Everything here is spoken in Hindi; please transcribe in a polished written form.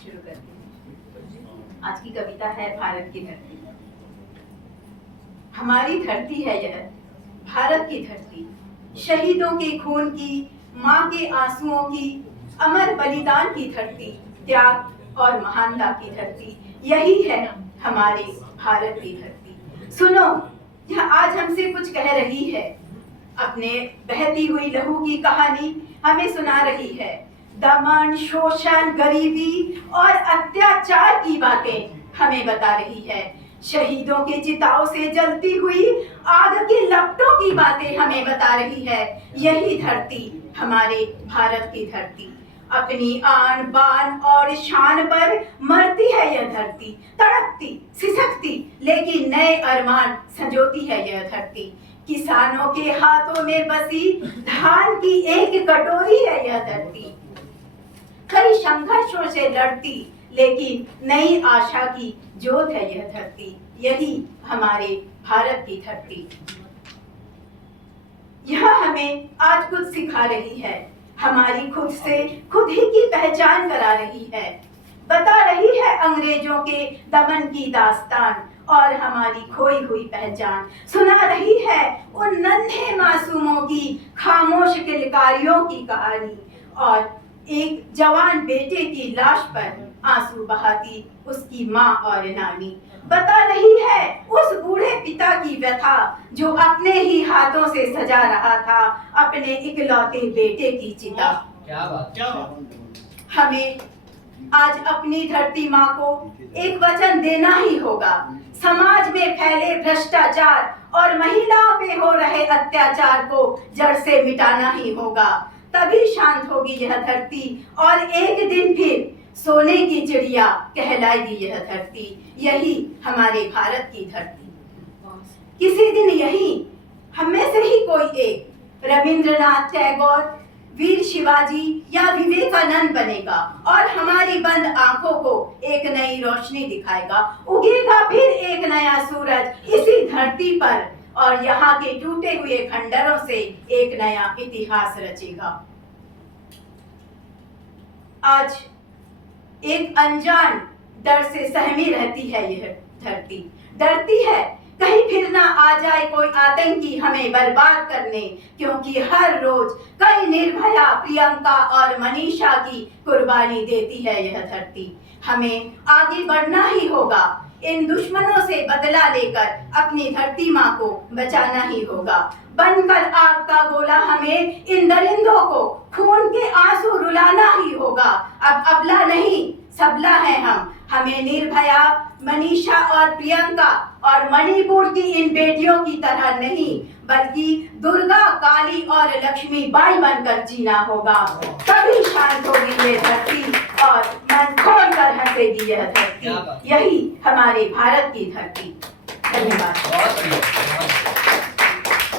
शुरू करते हैं। आज की कविता है भारत की धरती। हमारी धरती है यह, भारत की धरती, शहीदों के खून की, माँ के आंसुओं की, अमर बलिदान की धरती, त्याग और महानता की धरती। यही है हमारे भारत की धरती। सुनो, यह आज हमसे कुछ कह रही है, अपने बहती हुई लहू की कहानी हमें सुना रही है। दमन, शोषण, गरीबी और अत्याचार की बातें हमें बता रही है। शहीदों के चिताओं से जलती हुई आग की लपटों की बातें हमें बता रही है। यही धरती हमारे भारत की धरती, अपनी आन बान और शान पर मरती है यह धरती, तड़पती सिसकती लेकिन नए अरमान संजोती है यह धरती। किसानों के हाथों में बसी धान की एक कटोरी है यह धरती, कई संघर्षों से लड़ती लेकिन नई आशा की ज्योत है यह धरती। यही हमारे भारत की धरती। यह हमें आज कुछ सिखा रही है, हमारी खुद से खुद ही की पहचान करा रही है, बता रही है अंग्रेजों के दमन की दास्तान और हमारी खोई हुई पहचान। सुना रही है उन नन्हे मासूमों की खामोश किलकारियों की कहानी और एक जवान बेटे की लाश पर आंसू बहाती उसकी माँ और नानी। बता रही है उस बूढ़े पिता की व्यथा जो अपने ही हाथों से सजा रहा था अपने इकलौते बेटे की चिता। क्या बात। हमें आज अपनी धरती माँ को एक वचन देना ही होगा। समाज में फैले भ्रष्टाचार और महिलाओं पे हो रहे अत्याचार को जड़ से मिटाना ही होगा, तभी शांत होगी यह धरती और एक दिन फिर सोने की चिड़िया कहलाएगी यह धरती। यही हमारे भारत की धरती। किसी दिन यही हम में से ही कोई एक रविंद्रनाथ टैगोर, वीर शिवाजी या विवेकानंद बनेगा और हमारी बंद आंखों को एक नई रोशनी दिखाएगा। उगेगा फिर एक नया सूरज इसी धरती पर और यहाँ के टूटे हुए खंडरों से एक नया इतिहास रचेगा। आज एक अनजान डर से सहमी रहती है यह धरती, डरती है कहीं फिर ना आ जाए कोई आतंकी हमें बर्बाद करने, क्योंकि हर रोज कई निर्भया, प्रियंका और मनीषा की कुर्बानी देती है यह धरती। हमें आगे बढ़ना ही होगा, इन दुश्मनों से बदला लेकर अपनी धरती माँ को बचाना ही होगा। बनकर आग का गोला हमें इन दरिंदों को खून के आंसू रुलाना ही होगा। अब अबला नहीं सबला है हम, हमें निर्भया, मनीषा और प्रियंका और मणिपुर की इन बेटियों की तरह नहीं बल्कि दुर्गा, काली और लक्ष्मी बाई बनकर जीना होगा। तभी शांत होगी ये धरती और मन खोल कर हंसेगी यह धरती। यही हमारे भारत की धरती। धन्यवाद।